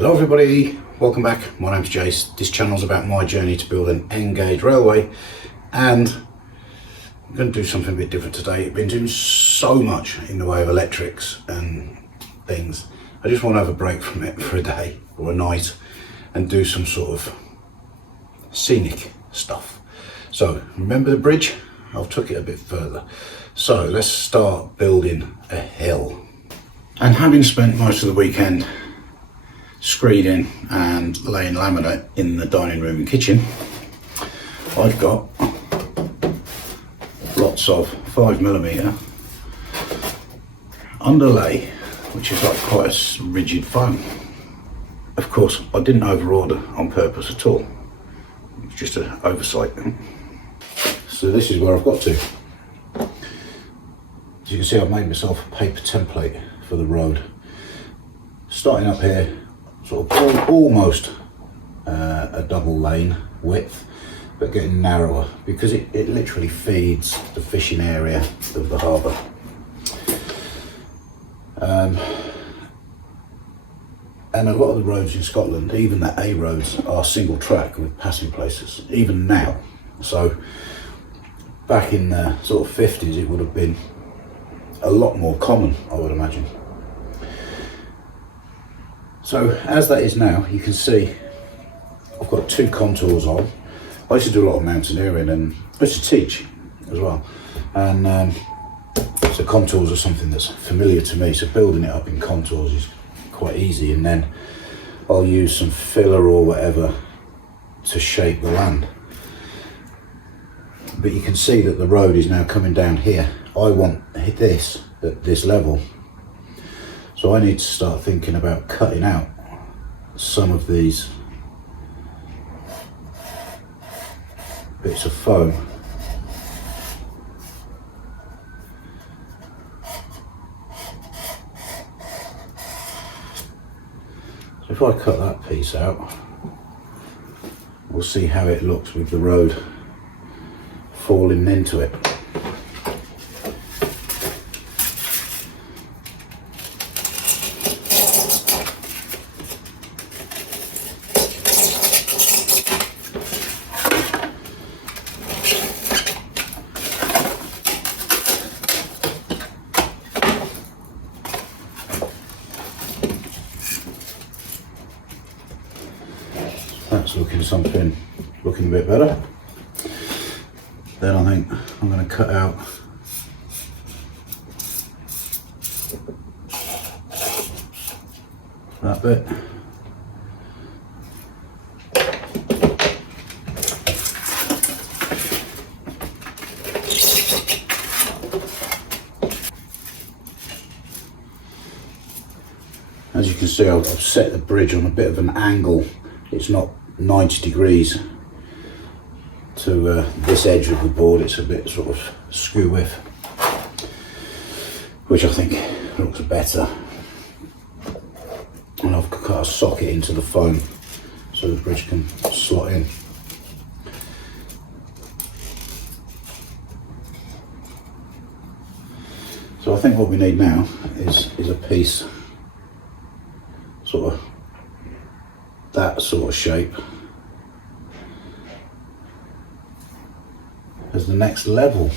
Hello everybody, welcome back. My name's Jace. This channel's about my journey to build an N-gauge railway, and I'm going to do something a bit different today. I've been doing so much in the way of electrics and things. I just want to have a break from it for a day or a night and do some sort of scenic stuff. So remember the bridge? I've took it a bit further. So let's start building a hill. And having spent most of the weekend screeding and laying laminate in the dining room and kitchen, I've got lots of 5mm underlay, which is like quite a rigid foam. Of course, I didn't over order on purpose at all. It's just an oversight. So this is where I've got to. As you can see, I've made myself a paper template for the road. Starting up here, sort of almost a double lane width, but getting narrower because it literally feeds the fishing area of the harbour. And a lot of the roads in Scotland, even the A roads, are single track with passing places, even now. So back in the sort of 50s, it would have been a lot more common, I would imagine. So as that is now, you can see I've got two contours on. I used to do a lot of mountaineering and I used to teach as well. And so contours are something that's familiar to me. So building it up in contours is quite easy. And then I'll use some filler or whatever to shape the land. But you can see that the road is now coming down here. I want this at this level. So I need to start thinking about cutting out some of these bits of foam. So if I cut that piece out, we'll see how it looks with the road falling into it. That's looking a bit better. Then I think I'm going to cut out that bit. As you can see, I've set the bridge on a bit of an angle. It's not 90 degrees to this edge of the board. It's a bit sort of skew with, which I think looks better. And I've cut a socket into the foam so the bridge can slot in. So I think what we need now is a piece sort of that sort of shape as the next level.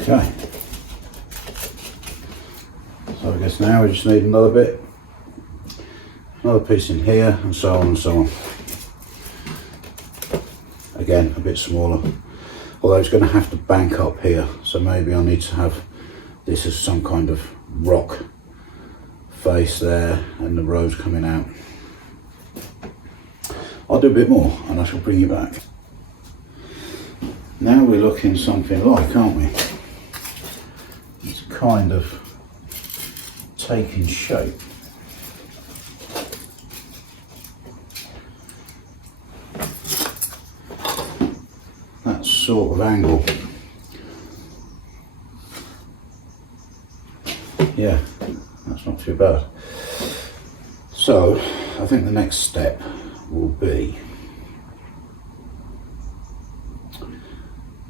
Okay, so I guess now we just need another bit, another piece in here, and so on and so on. Again, a bit smaller, although it's going to have to bank up here, so maybe I need to have this as some kind of rock face there and the roads coming out. I'll do a bit more and I shall bring you back. Now we're looking something like, aren't we? It's kind of taking shape. That sort of angle. Yeah, that's not too bad. So I think the next step will be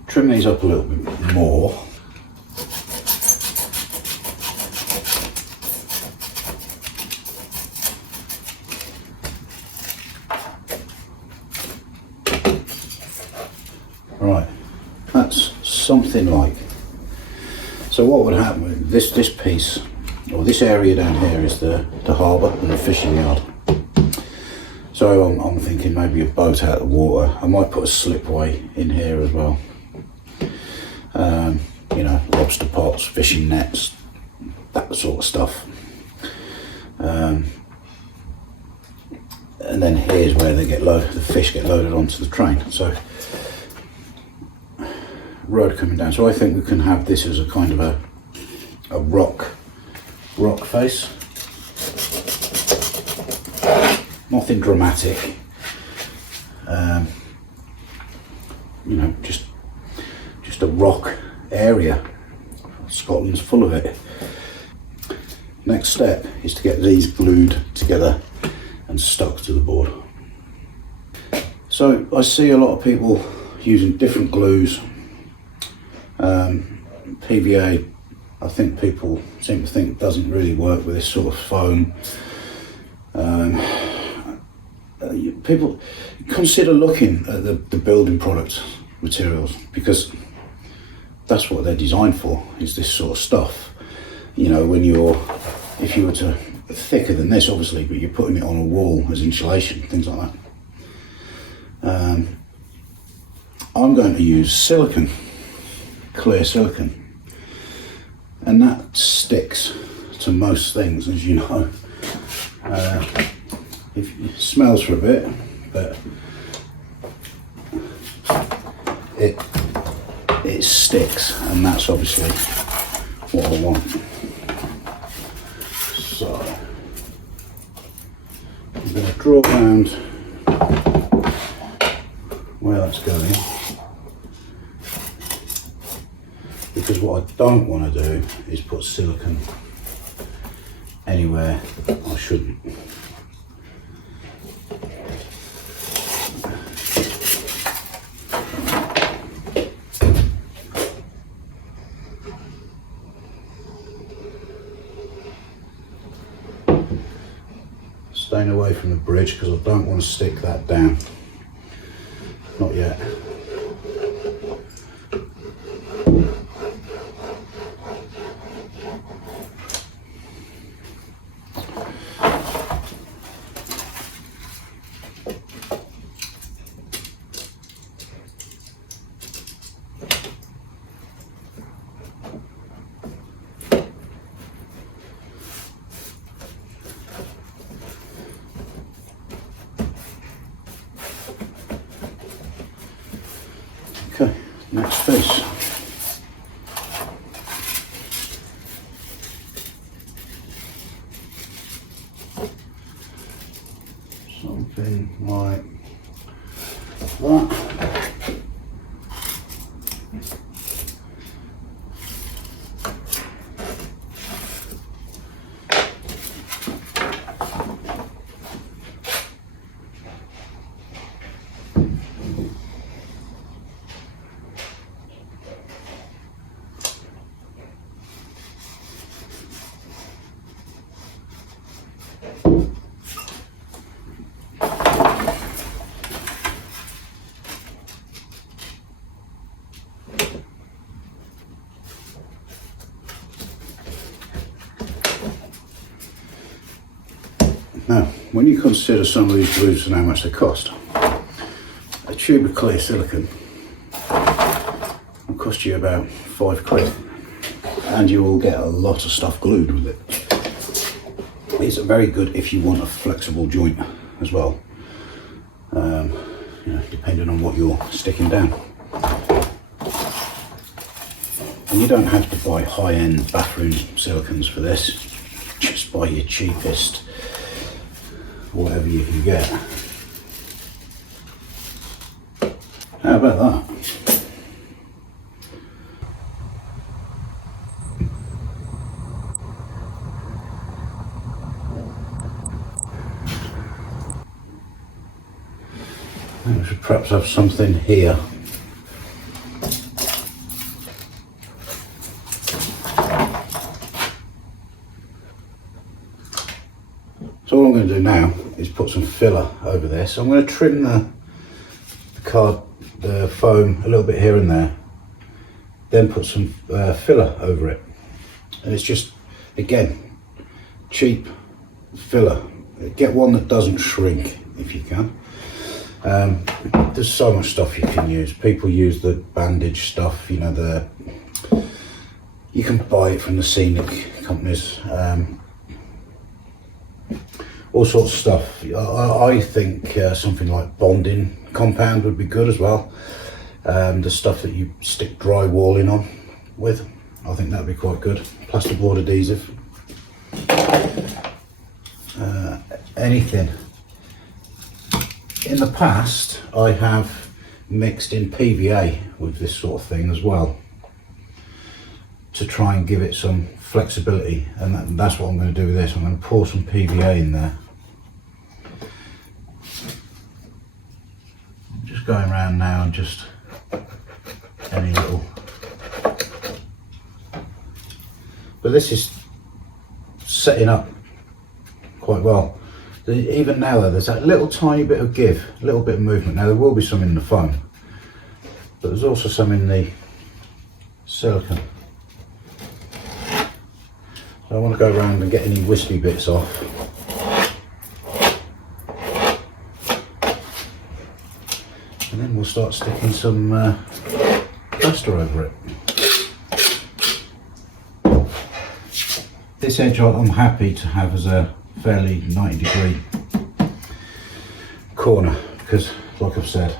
trim these up a little bit more. Right, that's something like. So what would happen with this piece, or this area down here, is the harbour and the fishing yard. So I'm thinking maybe a boat out of the water. I might put a slipway in here as well. You know, lobster pots, fishing nets, that sort of stuff. And then here's where they get loaded, the fish get loaded onto the train. So road coming down. So I think we can have this as a kind of a rock face. Nothing dramatic. You know, just a rock area. Scotland's full of it. Next step is to get these glued together and stuck to the board. So I see a lot of people using different glues. PVA, I think people seem to think doesn't really work with this sort of foam. People consider looking at the building product materials, because that's what they're designed for, is this sort of stuff. You know, if you were to, thicker than this obviously, but you're putting it on a wall as insulation, things like that. I'm going to use silicone, clear silicone, and that sticks to most things, as you know. It smells for a bit, but it sticks, and that's obviously what I want. So I'm going to draw around where that's going, because what I don't want to do is put silicone anywhere I shouldn't. Staying away from the bridge, because I don't want to stick that down. Not yet. Okay, next piece. Something like that. Now, when you consider some of these glues and how much they cost, a tube of clear silicone will cost you about £5, and you will get a lot of stuff glued with it. It's very good if you want a flexible joint as well, you know, depending on what you're sticking down. And you don't have to buy high-end bathroom silicones for this. Just buy your cheapest, whatever you can get. How about that? We should perhaps have something here. So all I'm going to do now is put some filler over this. So I'm going to trim the the foam a little bit here and there, then put some filler over it, and it's just, again, cheap filler. Get one that doesn't shrink if you can. There's so much stuff you can use. People use the bandage stuff, you know, you can buy it from the scenic companies, all sorts of stuff. I think something like bonding compound would be good as well. The stuff that you stick drywalling on with, I think that'd be quite good. Plasterboard adhesive, anything. In the past, I have mixed in PVA with this sort of thing as well, to try and give it some flexibility, and that's what I'm going to do with this. I'm going to pour some PVA in there. I'm just going around now and just any little, but this is setting up quite well. Even now though, there's that little tiny bit of give, a little bit of movement. Now there will be some in the foam, but there's also some in the silicone. So I want to go around and get any wispy bits off. And then we'll start sticking some plaster over it. This edge I'm happy to have as a fairly 90-degree corner, because like I've said,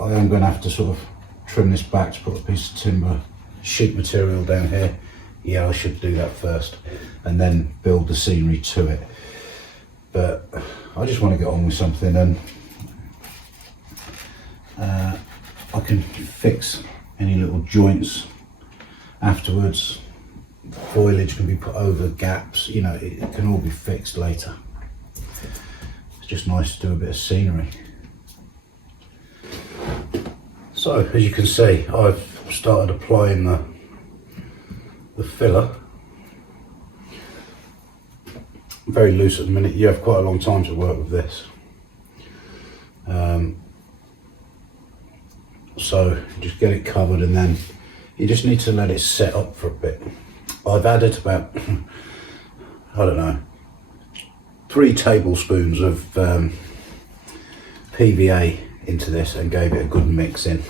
I am going to have to sort of trim this back to put a piece of timber sheet material down here. Yeah, I should do that first and then build the scenery to it, but I just want to get on with something, and I can fix any little joints afterwards. Foliage can be put over gaps, you know, it can all be fixed later. It's just nice to do a bit of scenery. So as you can see, I've started applying the filler. Very loose at the minute. You have quite a long time to work with this. So just get it covered, and then you just need to let it set up for a bit. I've added about, I don't know, 3 tablespoons of PVA into this and gave it a good mix in.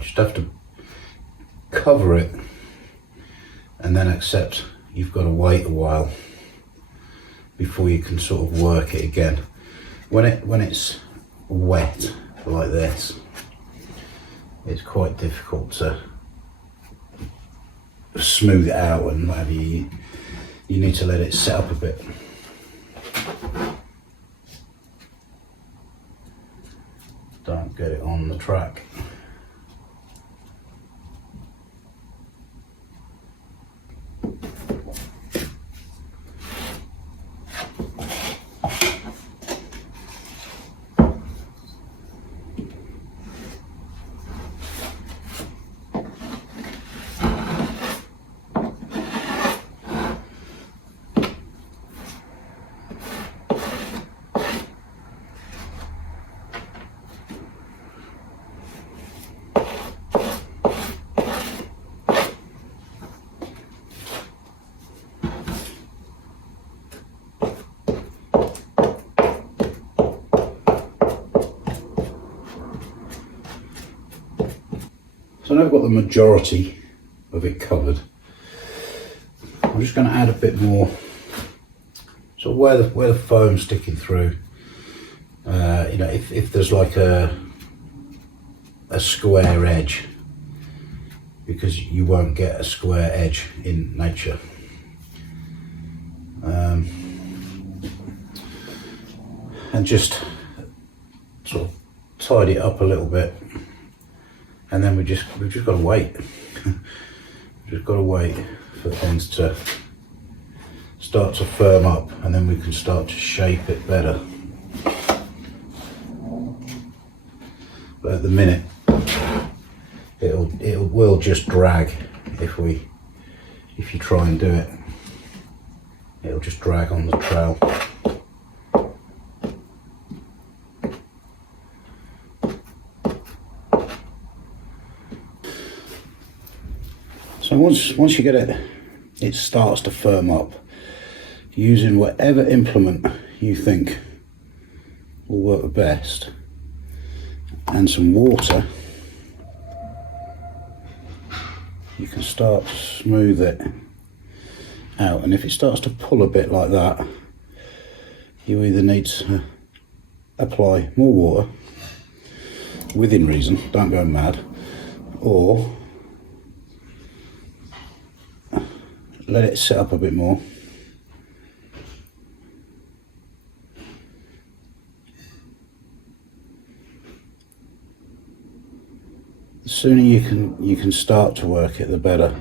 Just have to cover it and then accept you've got to wait a while before you can sort of work it again. When it's wet like this, it's quite difficult to smooth it out, and whatever. You need to let it set up a bit. Don't get it on the track. So now I've got the majority of it covered. I'm just going to add a bit more, so where the foam's sticking through. You know, if there's like a square edge, because you won't get a square edge in nature. And just sort of tidy it up a little bit. And then we've just got to wait. We've Just got to wait for things to start to firm up, and then we can start to shape it better. But at the minute, it will just drag if you try and do it. It'll just drag on the trail. So once you get it starts to firm up, using whatever implement you think will work the best, and some water, you can start to smooth it out. And if it starts to pull a bit like that, you either need to apply more water, within reason, don't go mad, or let it set up a bit more. The sooner you can start to work it, the better.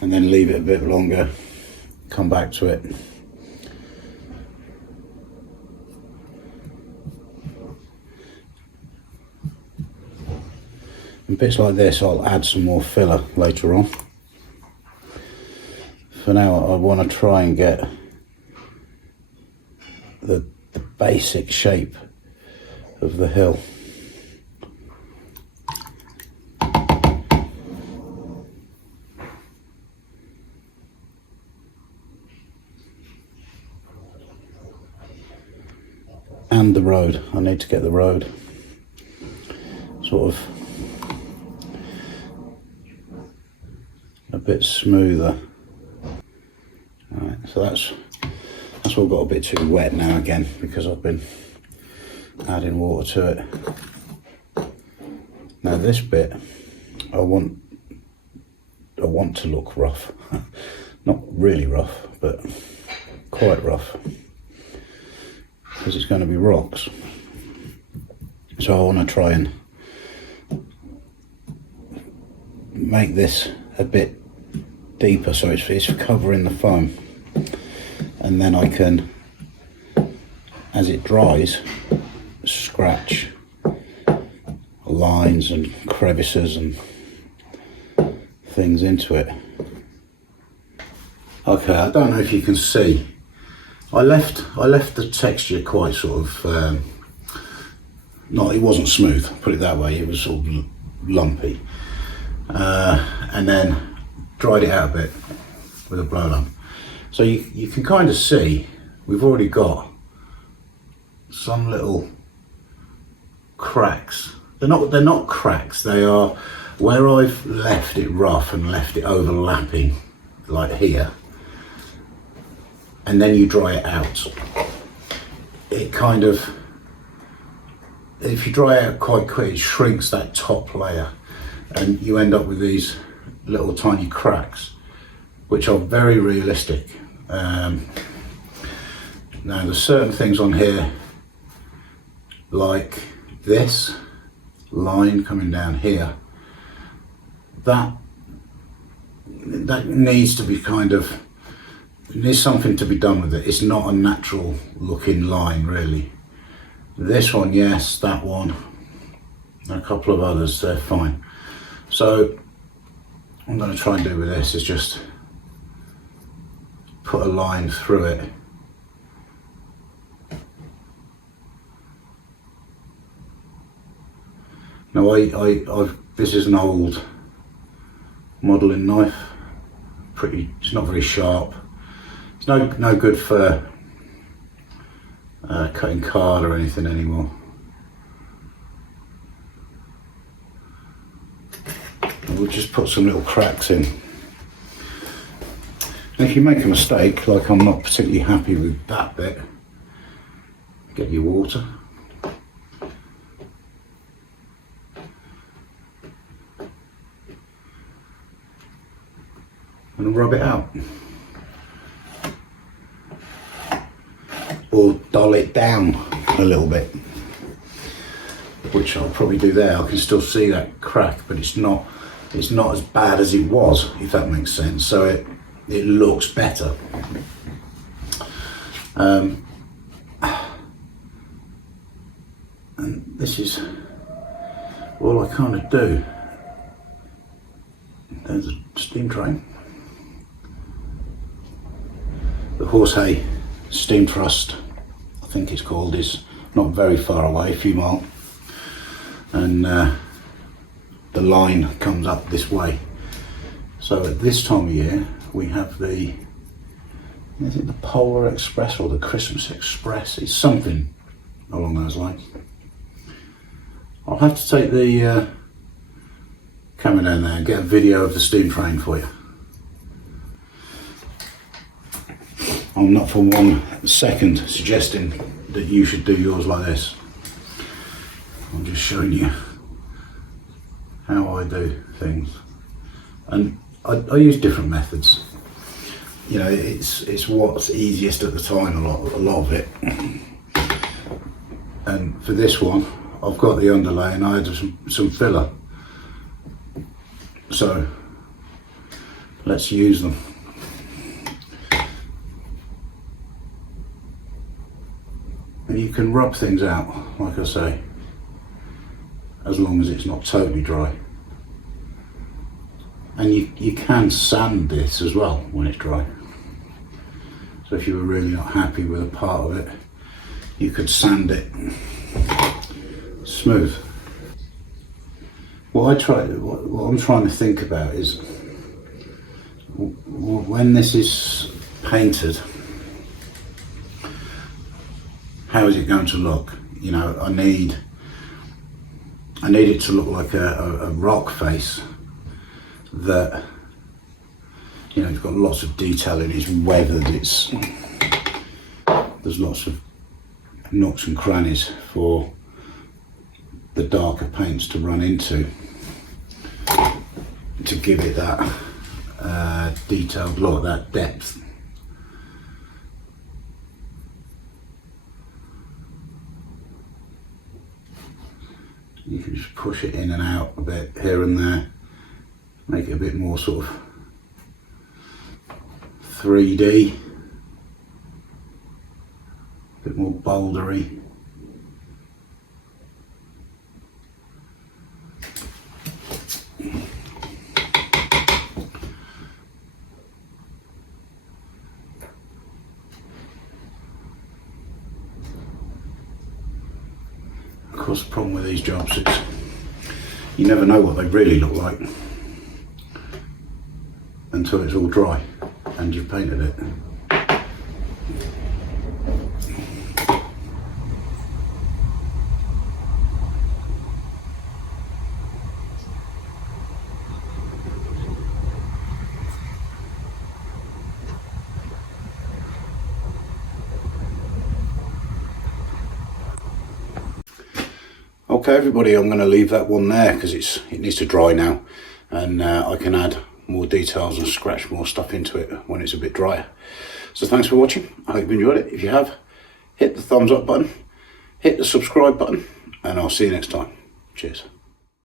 And then leave it a bit longer, come back to it. And bits like this, I'll add some more filler later on. For now, I want to try and get the basic shape of the hill. And the road, I need to get the road sort of a bit smoother. Right, so that's all got a bit too wet now again, because I've been adding water to it. Now this bit I want to look rough. Not really rough, but quite rough, because it's going to be rocks. So I want to try and make this a bit deeper so it's covering the foam, and then I can, as it dries, scratch lines and crevices and things into it. Okay, I don't know if you can see, I left the texture quite sort of it wasn't smooth, put it that way. It was sort of lumpy, and then dried it out a bit with a blow lamp. So you can kind of see we've already got some little cracks. They're not cracks, they are where I've left it rough and left it overlapping like here, and then you dry it out. It kind of, if you dry it out quite quick, it shrinks that top layer and you end up with these little tiny cracks, which are very realistic. Now there's certain things on here, like this line coming down here, that needs to be there's something to be done with it. It's not a natural looking line really. This one, yes, that one, a couple of others, they're fine. So what I'm going to try and do with this is just put a line through it. Now this is an old modelling knife. It's not very sharp. It's no good for cutting card or anything anymore. And we'll just put some little cracks in. And if you make a mistake, like I'm not particularly happy with that bit, get your water. And rub it out. Or dull it down a little bit. which I'll probably do there, I can still see that crack, but it's not as bad as it was, if that makes sense. So it looks better. And this is all I kind of do. There's a steam train. The horse hay steam thrust, I think it's called, is not very far away, a few miles, and the line comes up this way. So at this time of year we have the, is it the Polar Express or the Christmas Express? It's something along those lines. I'll have to take the camera down there and get a video of the steam train for you. I'm not for 1 second suggesting that you should do yours like this. I'm just showing you how I do things, and I use different methods. You know, it's what's easiest at the time, a lot of it. And for this one, I've got the underlay and I had some filler. So let's use them. And you can rub things out, like I say, as long as it's not totally dry. And you can sand this as well when it's dry. So if you were really not happy with a part of it, you could sand it smooth. What I'm trying to think about is, when this is painted, how is it going to look? You know, I need it to look like a rock face that, you know, it's got lots of detail in it, it's weathered, there's lots of nooks and crannies for the darker paints to run into, to give it that detailed look, that depth. You can just push it in and out a bit here and there, make it a bit more sort of 3D, a bit more bouldery. Of course, the problem with these jobs is you never know what they really look like until it's all dry and you've painted it. Okay everybody, I'm going to leave that one there because it needs to dry now, and I can add more details and scratch more stuff into it when it's a bit drier. So thanks for watching, I hope you enjoyed it. If you have, hit the thumbs up button, hit the subscribe button, and I'll see you next time. Cheers.